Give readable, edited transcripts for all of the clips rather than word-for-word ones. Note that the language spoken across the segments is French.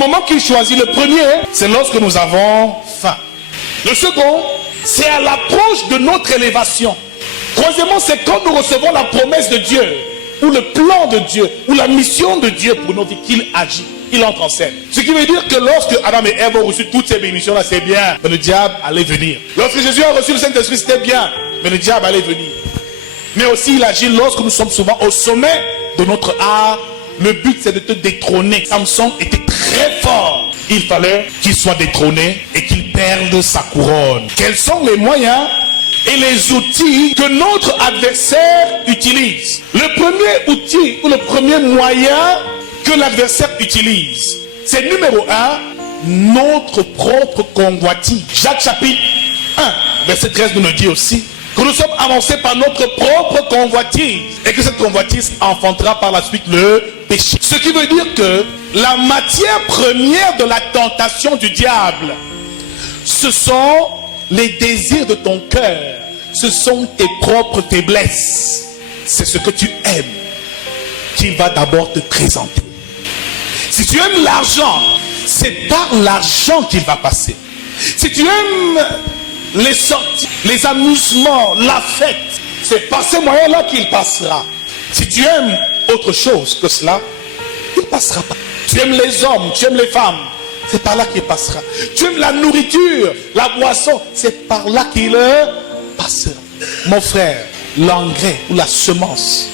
moment qu'il choisit. Le premier, c'est lorsque nous avons faim. Le second, c'est à l'approche de notre élévation. Troisièmement, c'est quand nous recevons la promesse de Dieu, ou le plan de Dieu, ou la mission de Dieu pour nos vies, qu'il agit, il entre en scène. Ce qui veut dire que lorsque Adam et Ève ont reçu toutes ces bénédictions-là, c'est bien, mais le diable allait venir. Lorsque Jésus a reçu le Saint-Esprit, c'était bien, mais le diable allait venir. Mais aussi, il agit lorsque nous sommes souvent au sommet de notre art. Le but, c'est de te détrôner. Samson était très fort. Il fallait qu'il soit détrôné et qu'il perde sa couronne. Quels sont les moyens et les outils que notre adversaire utilise? Le premier outil ou le premier moyen que l'adversaire utilise, c'est numéro 1, notre propre convoitise. Jacques chapitre 1, verset 13 nous le dit aussi, que nous sommes avancés par notre propre convoitise et que cette convoitise enfantera par la suite le péché. Ce qui veut dire que la matière première de la tentation du diable, ce sont les désirs de ton cœur, ce sont tes propres faiblesses, c'est ce que tu aimes qu'il va d'abord te présenter. Si tu aimes l'argent, c'est par l'argent qu'il va passer. Si tu aimes les sorties, les amusements, la fête, c'est par ces moyens-là qu'il passera. Si tu aimes autre chose que cela, il ne passera pas. Tu aimes les hommes, tu aimes les femmes, c'est par là qu'il passera. Tu aimes la nourriture, la boisson, c'est par là qu'il passera. Mon frère, l'engrais ou la semence,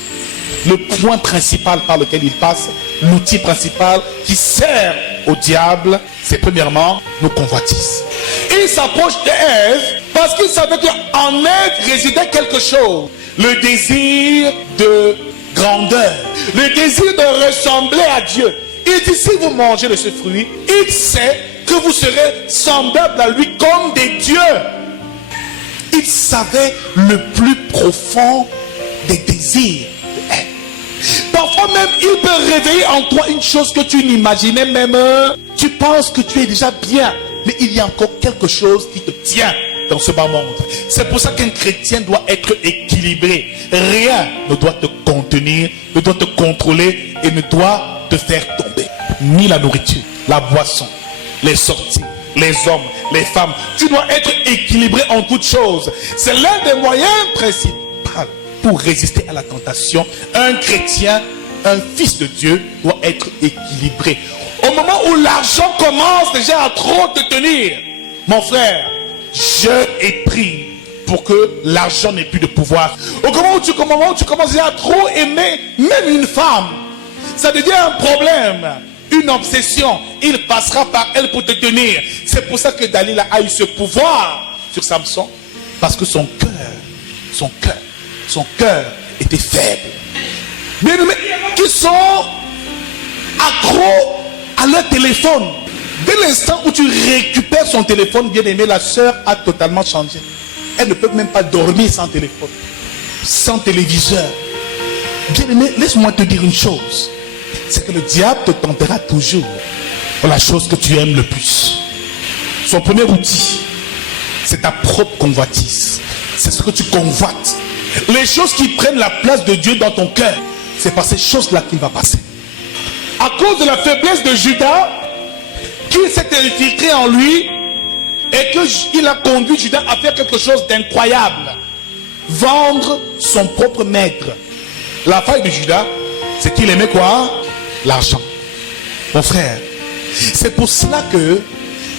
le point principal par lequel il passe, l'outil principal qui sert au diable, c'est premièrement nos convoitises. Il s'approche d'Ève parce qu'il savait qu'en Ève résidait quelque chose. Le désir de grandeur, le désir de ressembler à Dieu. Il dit, si vous mangez de ce fruit, il sait que vous serez semblables à lui comme des dieux. Il savait le plus profond des désirs de Ève. Parfois même, il peut réveiller en toi une chose que tu n'imaginais même. Tu penses que tu es déjà bien, mais il y a encore quelque chose qui te tient dans ce bas monde. C'est pour ça qu'un chrétien doit être équilibré. Rien ne doit te contenir, ne doit te contrôler et ne doit te faire tomber. Ni la nourriture, la boisson, les sorties, les hommes, les femmes. Tu dois être équilibré en toutes choses. C'est l'un des moyens principaux pour résister à la tentation. Un chrétien, un fils de Dieu doit être équilibré. Au moment où l'argent commence déjà à trop te tenir, mon frère, je et prie pour que l'argent n'ait plus de pouvoir. Au moment où tu commences déjà à trop aimer même une femme, ça devient un problème, une obsession. Il passera par elle pour te tenir. C'est pour ça que Dalila a eu ce pouvoir sur Samson, parce que son cœur était faible. Bien aimés, qui sont accros à leur téléphone. Dès l'instant où tu récupères son téléphone, bien aimé, la sœur a totalement changé. Elle ne peut même pas dormir sans téléphone, sans téléviseur. Bien aimé, laisse-moi te dire une chose. C'est que le diable te tentera toujours pour la chose que tu aimes le plus. Son premier outil, c'est ta propre convoitise. C'est ce que tu convoites. Les choses qui prennent la place de Dieu dans ton cœur, c'est par ces choses-là qu'il va passer. À cause de la faiblesse de Judas, qui s'est infiltré en lui et qu'il a conduit Judas à faire quelque chose d'incroyable. Vendre son propre maître. La faille de Judas, c'est qu'il aimait quoi? L'argent. Mon frère, c'est pour cela que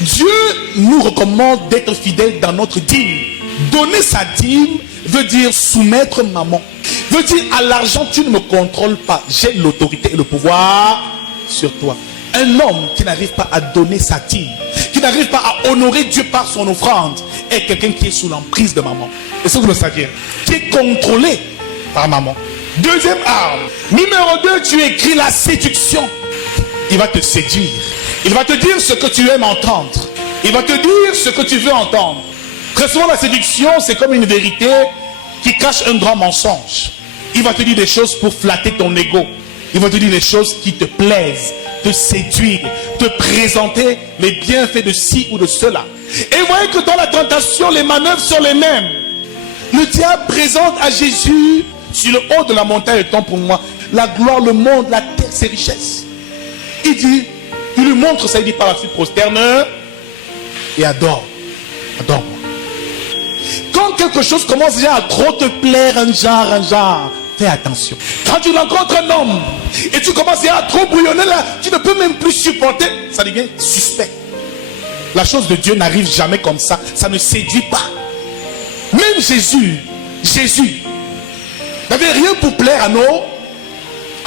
Dieu nous recommande d'être fidèles dans notre dîme. Donner sa dîme veut dire soumettre maman. Veut dire à l'argent, tu ne me contrôles pas. J'ai l'autorité et le pouvoir sur toi. Un homme qui n'arrive pas à donner sa dîme, qui n'arrive pas à honorer Dieu par son offrande, est quelqu'un qui est sous l'emprise de maman. Et ça vous le saviez, qui est contrôlé par maman. Deuxième arme. Numéro 2, tu écris la séduction. Il va te séduire. Il va te dire ce que tu aimes entendre. Il va te dire ce que tu veux entendre. Très souvent, la séduction, c'est comme une vérité qui cache un grand mensonge. Il va te dire des choses pour flatter ton ego. Il va te dire des choses qui te plaisent, te séduire, te présenter les bienfaits de ci ou de cela. Et vous voyez que dans la tentation, les manœuvres sont les mêmes. Le diable présente à Jésus sur le haut de la montagne, étant pour moi la gloire, le monde, la terre, ses richesses. Il dit, Il lui montre ça, il dit par la suite prosterne et adore. Adore-moi. Quand quelque chose commence déjà à trop te plaire, un genre, fais attention. Quand tu rencontres un homme et tu commences déjà à trop bouillonner là, tu ne peux même plus supporter, ça devient suspect. La chose de Dieu n'arrive jamais comme ça, ça ne séduit pas. Même Jésus n'avait rien pour plaire à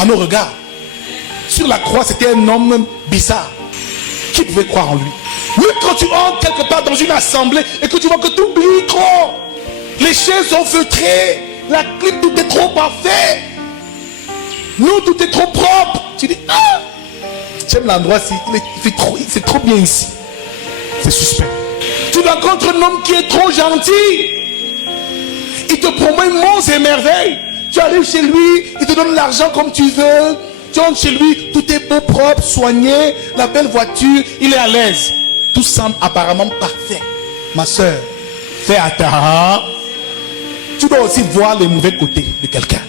nos regards. Sur la croix, c'était un homme bizarre. Qui pouvait croire en lui? Même quand tu entres quelque part dans une assemblée et que tu vois que tout brille trop, les chaises sont feutrées, la clim, tout est trop parfait, nous, tout est trop propre. Tu dis, ah, j'aime l'endroit, c'est trop bien ici. C'est suspect. Tu rencontres un homme qui est trop gentil, il te promet monts et merveilles. Tu arrives chez lui, il te donne l'argent comme tu veux. Tu entres chez lui, tout est beau, propre, soigné, la belle voiture, il est à l'aise. Tout semble apparemment parfait. Ma soeur, fais attention. Tu dois aussi voir les mauvais côtés de quelqu'un.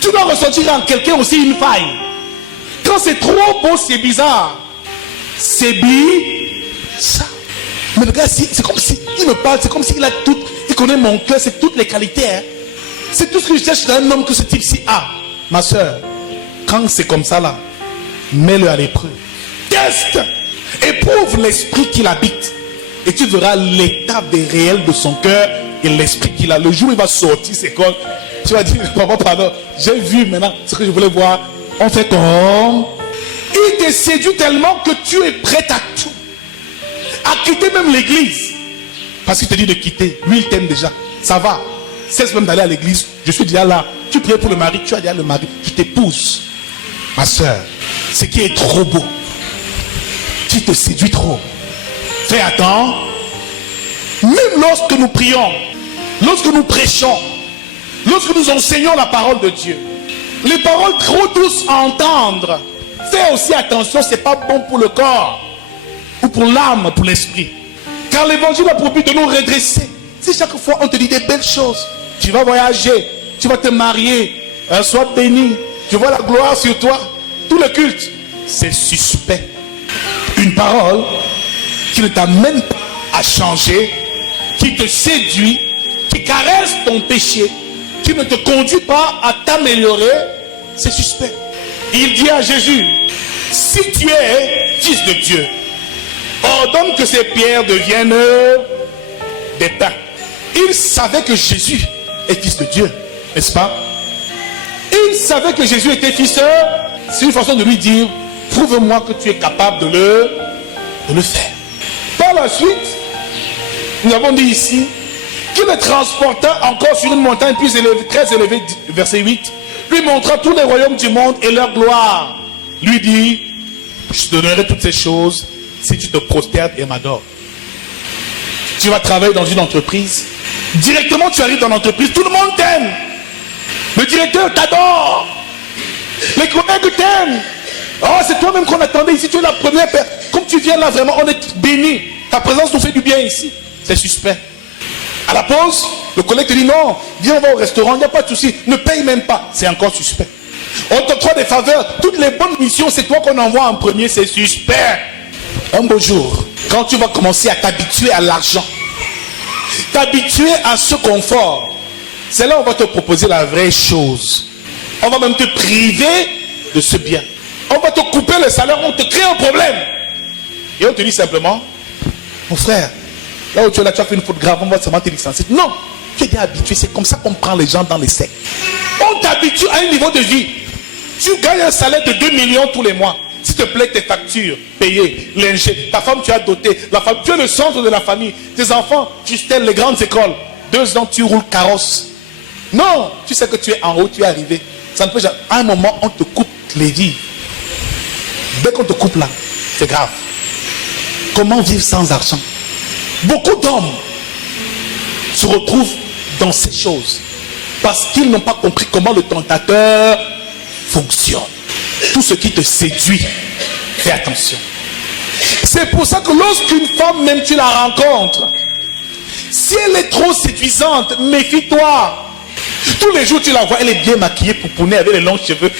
Tu dois ressentir en quelqu'un aussi une faille. Quand c'est trop beau, c'est bizarre. C'est bizarre. Mais le gars, c'est comme si il me parle, c'est comme s'il a tout, il connaît mon cœur, c'est toutes les qualités. Hein. C'est tout ce que je cherche dans un homme que ce type-ci a. Ma soeur, quand c'est comme ça là, mets-le à l'épreuve. Teste, éprouve l'esprit qu'il habite. Et tu verras l'état des réels de son cœur et l'esprit qu'il a. Le jour où il va sortir ses corps, tu vas dire, papa, pardon, j'ai vu maintenant ce que je voulais voir. On fait comme... Il te séduit tellement que tu es prêt à tout. À quitter même l'église. Parce qu'il te dit de quitter. Lui, il t'aime déjà. Ça va. Cesse même d'aller à l'église. Je suis déjà là. Tu pries pour le mari. Tu as déjà le mari. Je t'épouse. Ma soeur, ce qui est trop beau, qui te séduit trop, fais attention. Même lorsque nous prions, lorsque nous prêchons, lorsque nous enseignons la parole de Dieu, les paroles trop douces à entendre, fais aussi attention, c'est pas bon pour le corps, ou pour l'âme, pour l'esprit. Car l'évangile a pour but de nous redresser. Si chaque fois on te dit des belles choses, tu vas voyager, tu vas te marier, sois béni, tu vois la gloire sur toi, tout le culte, c'est suspect. Une parole qui ne t'amène pas à changer, qui te séduit, qui caresse ton péché, qui ne te conduit pas à t'améliorer, c'est suspect. Il dit à Jésus, si tu es fils de Dieu, ordonne que ces pierres deviennent des pains. Il savait que Jésus est fils de Dieu, n'est-ce pas? Il savait que Jésus était fils. C'est une façon de lui dire, prouve-moi que tu es capable de le faire. Par la suite, nous avons dit ici, qu'il le transporta encore sur une montagne plus élevée, très élevée, verset 8, lui montra tous les royaumes du monde et leur gloire. Lui dit, je te donnerai toutes ces choses si tu te prosternes et m'adores. Tu vas travailler dans une entreprise. Directement, tu arrives dans l'entreprise, tout le monde t'aime. Le directeur t'adore. Les collègues t'aiment. Oh, c'est toi-même qu'on attendait ici. Tu es la première personne. Comme tu viens là, vraiment, on est béni. Ta présence nous fait du bien ici. C'est suspect. À la pause, le collègue te dit non, viens, on va au restaurant, il n'y a pas de souci. Ne paye même pas. C'est encore suspect. On t'octroie des faveurs. Toutes les bonnes missions, c'est toi qu'on envoie en premier. C'est suspect. Un beau jour, quand tu vas commencer à t'habituer à l'argent, t'habituer à ce confort, c'est là où on va te proposer la vraie chose. On va même te priver de ce bien. On va te couper le salaire, on te crée un problème. Et on te dit simplement, mon frère, là où tu es là, tu as fait une faute grave, on va seulement te licencier. Non, tu es déjà habitué, c'est comme ça qu'on prend les gens dans les sectes. On t'habitue à un niveau de vie. Tu gagnes un salaire de 2 millions tous les mois. S'il te plaît, tes factures, payées, lingées, ta femme tu as doté, la femme, tu es le centre de la famille, tes enfants, tu stèles les grandes écoles. 2 ans, tu roules carrosse. Non, tu sais que tu es en haut, tu es arrivé. Ça ne peut jamais. À un moment, on te coupe les vies. Dès qu'on te coupe là, c'est grave. Comment vivre sans argent? Beaucoup d'hommes se retrouvent dans ces choses parce qu'ils n'ont pas compris comment le tentateur fonctionne. Tout ce qui te séduit, fais attention. C'est pour ça que lorsqu'une femme, même tu la rencontres, si elle est trop séduisante, méfie-toi. Tous les jours tu la vois, elle est bien maquillée, poupounée, avec les longs cheveux,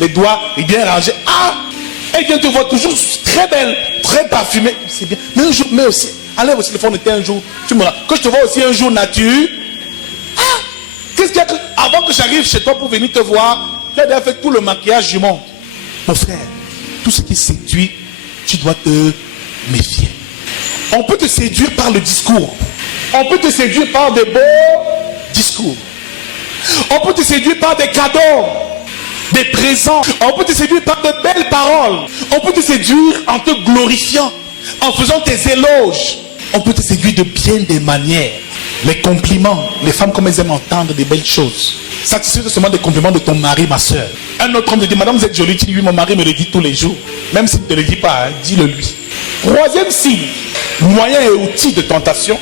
les doigts bien rangés. Ah, Elle vient te voir toujours très belle, très parfumée. C'est bien. Mais un jour, mais aussi, enlève aussi le fond de teint un jour. Tu me que je te vois aussi un jour nature. Ah, qu'est-ce qu'il y a avant que j'arrive chez toi pour venir te voir, tu as déjà fait tout le maquillage du monde. Mon frère, tout ce qui séduit, tu dois te méfier. On peut te séduire par le discours. On peut te séduire par des beaux discours. On peut te séduire par des cadeaux, des présents. On peut te séduire par de belles paroles. On peut te séduire en te glorifiant, en faisant tes éloges. On peut te séduire de bien des manières. Les compliments, les femmes comme elles aiment entendre des belles choses. Satisfais seulement des compliments de ton mari, ma soeur. Un autre homme te dit, madame, vous êtes jolie. Tu dis, oui, mon mari me le dit tous les jours. Même s'il ne te le dit pas, hein, dis-le lui. Troisième signe, moyen et outil de tentation,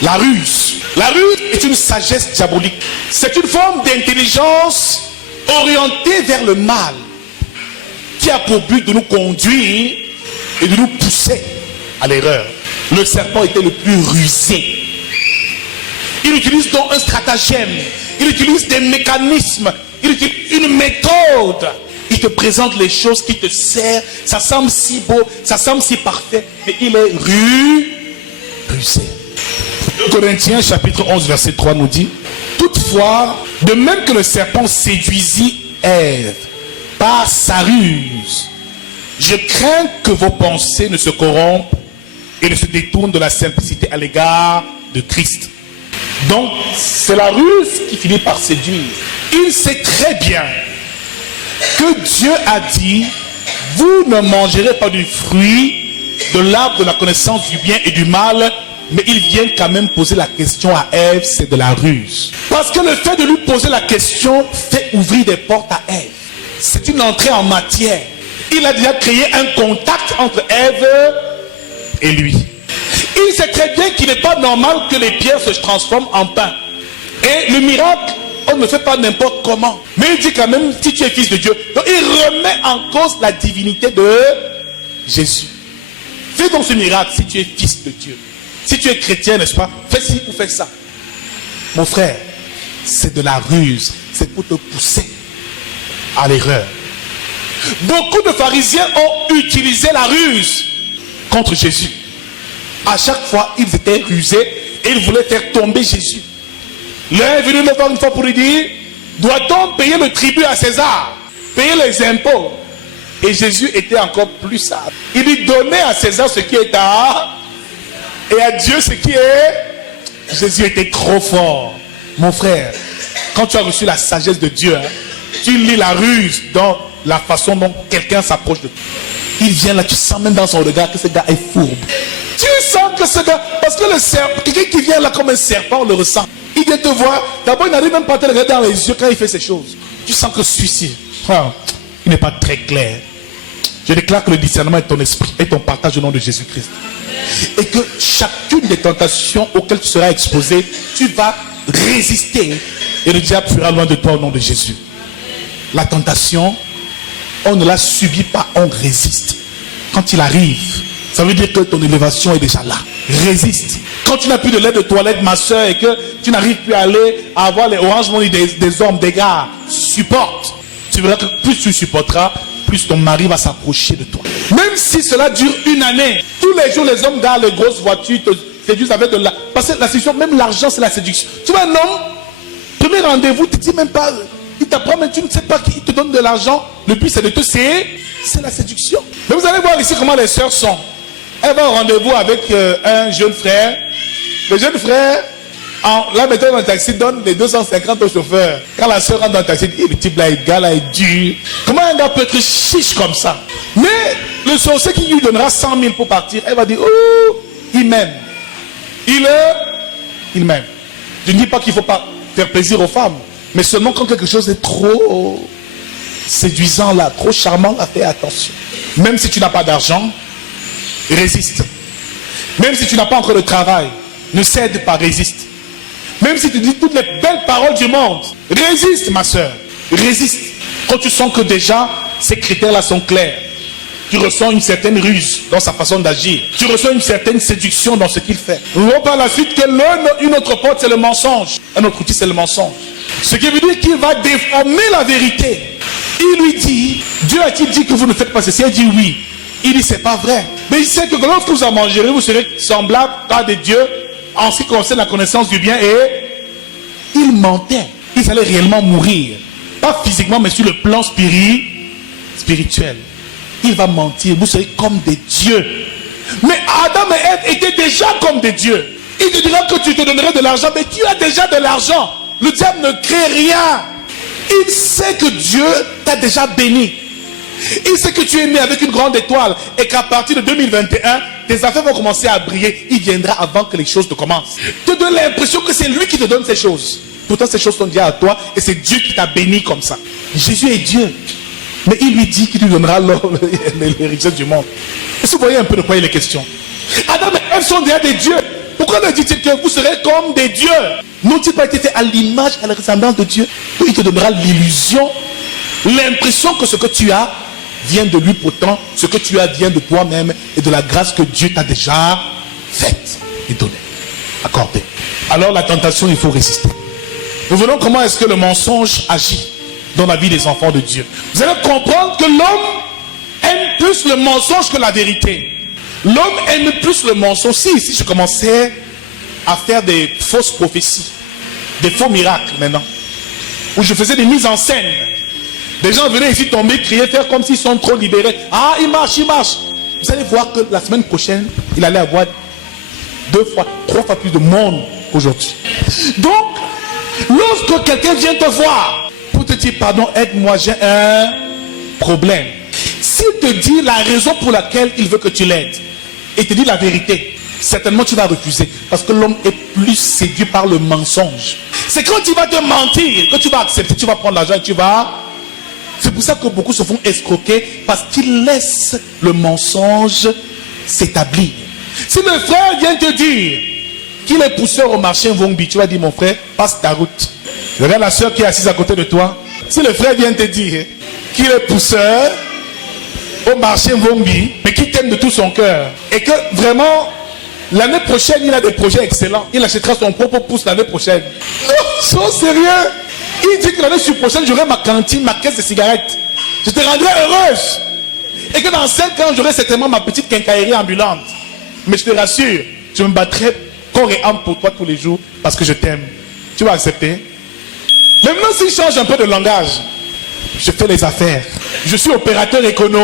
la ruse. La ruse est une sagesse diabolique. C'est une forme d'intelligence orientée vers le mal qui a pour but de nous conduire et de nous pousser à l'erreur. Le serpent était le plus rusé. Il utilise donc un stratagème, il utilise des mécanismes, il utilise une méthode. Il te présente les choses qui te servent, ça semble si beau, ça semble si parfait, mais il est rusé. 2 Corinthiens chapitre 11 verset 3 nous dit, toutefois, de même que le serpent séduisit Ève par sa ruse, je crains que vos pensées ne se corrompent et ne se détournent de la simplicité à l'égard de Christ. Donc, c'est la ruse qui finit par séduire. Il sait très bien que Dieu a dit, vous ne mangerez pas du fruit de l'arbre de la connaissance du bien et du mal, mais il vient quand même poser la question à Ève, c'est de la ruse. Parce que le fait de lui poser la question fait ouvrir des portes à Ève. C'est une entrée en matière. Il a déjà créé un contact entre Ève et lui. Il sait très bien qu'il n'est pas normal que les pierres se transforment en pain. Et le miracle, on ne fait pas n'importe comment. Mais il dit quand même, si tu es fils de Dieu. Donc il remet en cause la divinité de Jésus. Fais donc ce miracle si tu es fils de Dieu. Si tu es chrétien, n'est-ce pas? Fais ci ou fais ça. Mon frère, c'est de la ruse. C'est pour te pousser à l'erreur. Beaucoup de pharisiens ont utilisé la ruse contre Jésus. À chaque fois, ils étaient rusés et ils voulaient faire tomber Jésus. L'un est venu le voir une fois pour lui dire, doit-on payer le tribut à César? Payer les impôts? Et Jésus était encore plus sage. Il lui donnait à César ce qui est à, et à Dieu ce qui est. Jésus était trop fort. Mon frère, quand tu as reçu la sagesse de Dieu, tu lis la ruse dans la façon dont quelqu'un s'approche de toi. Il vient là, tu sens même dans son regard que ce gars est fourbe. Tu sens que ce gars, parce que le serpent, quelqu'un qui vient là comme un serpent, on le ressent. Il vient te voir, d'abord il n'arrive même pas à te regarder dans les yeux quand il fait ces choses. Tu sens que celui-ci, il n'est pas très clair. Je déclare que le discernement est ton esprit et ton partage au nom de Jésus-Christ. Et que chacune des tentations auxquelles tu seras exposé, tu vas résister et le diable fuira loin de toi au nom de Jésus. La tentation, on ne la subit pas, on résiste. Quand il arrive, ça veut dire que ton élévation est déjà là. Résiste. Quand tu n'as plus de lait de toilette, ma soeur, et que tu n'arrives plus à aller à avoir les Orange Money des hommes, des gars, supporte. Tu verras que plus tu supporteras, plus ton mari va s'approcher de toi. Même si cela dure une année, tous les jours les hommes gardent les grosses voitures, te séduisent avec de la... Parce que la séduction, même l'argent, c'est la séduction. Tu vois un homme, premier rendez-vous, tu ne dis même pas... Il t'apprend, mais tu ne sais pas qui te donne de l'argent. Le but, c'est de te séduire. C'est la séduction. Mais vous allez voir ici comment les sœurs sont. Elle va au rendez-vous avec un jeune frère. Le jeune frère, la mettant dans le taxi, donne les 250 au chauffeur. Quand la sœur rentre dans le taxi, dit, le type là, le gars là est dur. Comment un gars peut être chiche comme ça? Mais le sorcier qui lui donnera 100 000 pour partir, elle va dire, oh, il m'aime. Il m'aime. Je ne dis pas qu'il ne faut pas faire plaisir aux femmes. Mais seulement quand quelque chose est trop séduisant là, trop charmant là, fais attention. Même si tu n'as pas d'argent, résiste. Même si tu n'as pas encore de travail, ne cède pas, résiste. Même si tu dis toutes les belles paroles du monde, résiste ma soeur, résiste. Quand tu sens que déjà ces critères-là sont clairs, tu ressens une certaine ruse dans sa façon d'agir, tu ressens une certaine séduction dans ce qu'il fait. On voit par la suite que une autre porte c'est le mensonge, un autre outil c'est le mensonge. Ce qui veut dire qu'il va déformer la vérité. il lui dit, Dieu a-t-il dit que vous ne faites pas ceci? Elle dit oui. Il dit, c'est pas vrai. Mais il sait que lorsque vous en mangerez, vous serez semblable à des dieux en ce qui concerne la connaissance du bien. Et il mentait. Ils allaient réellement mourir. Pas physiquement, mais sur le plan spirituel. Il va mentir. Vous serez comme des dieux. Mais Adam et Ève étaient déjà comme des dieux. Il te dira que tu te donnerais de l'argent, mais tu as déjà de l'argent. Le diable ne crée rien. Il sait que Dieu t'a déjà béni. Il sait que tu es né avec une grande étoile et qu'à partir de 2021, tes affaires vont commencer à briller. Il viendra avant que les choses ne commencent. Te donne l'impression que c'est lui qui te donne ces choses. Pourtant, ces choses sont déjà à toi et c'est Dieu qui t'a béni comme ça. Jésus est Dieu. Mais il lui dit qu'il lui donnera les richesses du monde. Est-ce que vous voyez un peu de quoi il est question? Adam et Ève sont déjà des dieux. Pourquoi ne dit-il que vous serez comme des dieux? N'ont-ils pas été faits à l'image et à la ressemblance de Dieu? Il te donnera l'illusion, l'impression que ce que tu as vient de lui. Pourtant, ce que tu as vient de toi-même et de la grâce que Dieu t'a déjà faite et donnée, accordée. Alors la tentation, il faut résister. Nous verrons comment est-ce que le mensonge agit dans la vie des enfants de Dieu. Vous allez comprendre que l'homme aime plus le mensonge que la vérité. L'homme aime plus le mensonge. Si je commençais à faire des fausses prophéties, des faux miracles maintenant, où je faisais des mises en scène, des gens venaient ici tomber, crier, faire comme s'ils sont trop libérés. Ah, il marche, il marche. Vous allez voir que la semaine prochaine, il allait avoir 2 fois, 3 fois plus de monde qu'aujourd'hui. Donc, lorsque quelqu'un vient te voir pour te dire, pardon, aide-moi, j'ai un problème. S'il te dit la raison pour laquelle il veut que tu l'aides, et te dit la vérité, certainement tu vas refuser. Parce que l'homme est plus séduit par le mensonge. C'est quand il va te mentir que tu vas accepter, tu vas prendre l'argent et tu vas... C'est pour ça que beaucoup se font escroquer, parce qu'ils laissent le mensonge s'établir. Si le frère vient te dire qu'il est pousseur au marché Vongbi, tu vas dire, mon frère, passe ta route. Regarde la soeur qui est assise à côté de toi. Si le frère vient te dire qu'il est pousseur au marché Vongbi, mais qui t'aime de tout son cœur, et que vraiment l'année prochaine il a des projets excellents, il achètera son propre pouce l'année prochaine. Oh, sois sérieux. Il dit que l'année prochaine j'aurai ma cantine, ma caisse de cigarettes, je te rendrai heureuse, et que dans 5 ans j'aurai certainement ma petite quincaillerie ambulante. Mais je te rassure, je me battrai corps et âme pour toi tous les jours parce que je t'aime. Tu vas accepter? Maintenant, s'il change un peu de langage, je fais les affaires. Je suis opérateur écono.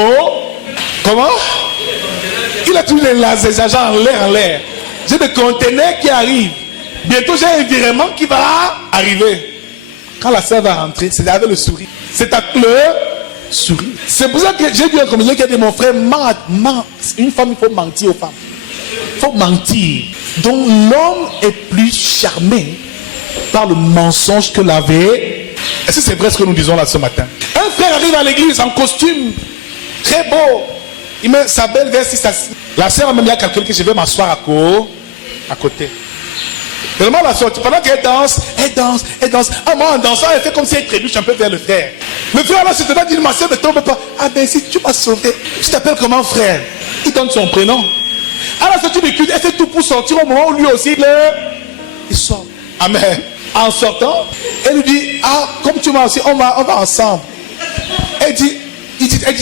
Comment? Il a tous les agents en l'air. J'ai des conteneurs qui arrivent. Bientôt, j'ai un virement qui va arriver. Quand la sœur va rentrer, c'est avec le sourire. C'est à le sourire. C'est pour ça que j'ai vu un comédien qui a dit, mon frère, une femme, il faut mentir aux femmes. Il faut mentir. Donc, l'homme est plus charmé par le mensonge que la vérité. Est-ce que c'est vrai ce que nous disons là ce matin? Un frère arrive à l'église en costume, très beau. Il met sa belle veste. La sœur a même bien calculé que je vais m'asseoir à côté. Vraiment la sœur, pendant qu'elle danse, elle danse. Ah, moi en dansant, elle fait comme si elle trébuche un peu vers le frère. Le frère là, se te va dire, ma sœur ne tombe pas. Ah ben si, tu m'as sauvé. Je t'appelle comment frère? Il donne son prénom. À la sortie du culte, elle fait tout pour sortir au moment où lui aussi il sort. Amen. En sortant, elle lui dit, ah, comme tu m'as aussi, on va ensemble. Elle dit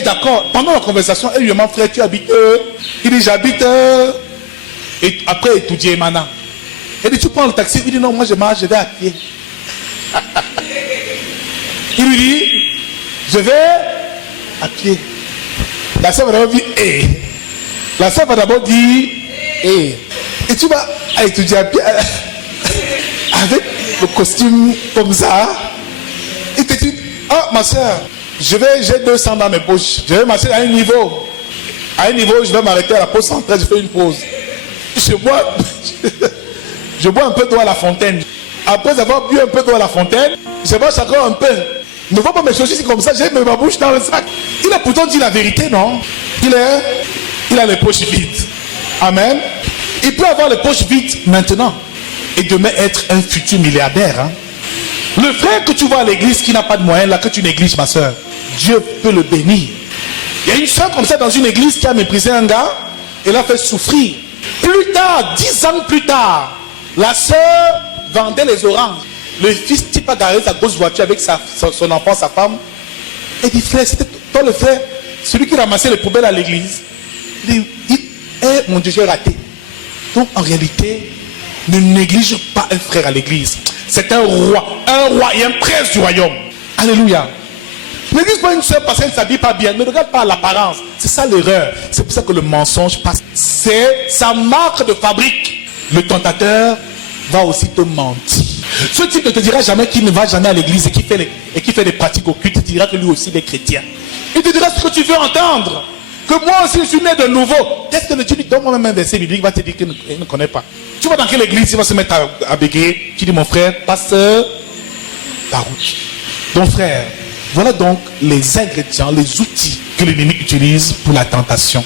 d'accord. Pendant la conversation, elle lui demande, frère, tu habites il dit, j'habite et après étudier maintenant. Elle dit, tu prends le taxi? Il dit, non, moi je marche, je vais à pied. Il lui dit, je vais à pied. La sœur va d'abord dire, La sœur va d'abord dire, et tu vas à étudier à pied avec le costume comme ça. Et tu dis, ah ma sœur, j'ai 200 dans mes poches. Je vais marcher à un niveau. À un niveau, je vais m'arrêter à la pause centrale, je fais une pause. Je bois un peu d'eau à la fontaine. Après avoir bu un peu d'eau à la fontaine, je bois chacun un peu. Ne vois pas mes choses ici comme ça, j'ai mis ma bouche dans le sac. Il a pourtant dit la vérité, non? Il a les poches vides. Amen. Il peut avoir les poches vides maintenant et demain être un futur milliardaire. Hein? Le frère que tu vois à l'église qui n'a pas de moyens, là que tu négliges, ma soeur, Dieu peut le bénir. Il y a une soeur comme ça dans une église qui a méprisé un gars et l'a fait souffrir. Plus tard, 10 ans plus tard, la soeur vendait les oranges. Le fils type a garé sa grosse voiture avec son enfant, sa femme. Et dit, frère, c'était toi le frère, celui qui ramassait les poubelles à l'église. Il dit, mon Dieu, j'ai raté. Donc en réalité, ne néglige pas un frère à l'église. C'est un roi et un prince du royaume. Alléluia. N'église pas une soeur parce qu'elle ne s'habille pas bien. Ne regarde pas l'apparence. C'est ça l'erreur. C'est pour ça que le mensonge passe. C'est sa marque de fabrique. Le tentateur va aussi te mentir. Ce type ne te dira jamais qu'il ne va jamais à l'église et qui fait des pratiques occultes. Il te dira que lui aussi il est chrétien. Il te dira ce que tu veux entendre. Que moi aussi je suis né de nouveau. Peut-être que tu lui donnes moi-même un verset biblique, il va te dire qu'il ne connaît pas. Tu vas dans quelle église, il va se mettre à bégayer. Tu dis, mon frère, passe la route. Donc frère, voilà donc les ingrédients, les outils que l'ennemi utilise pour la tentation.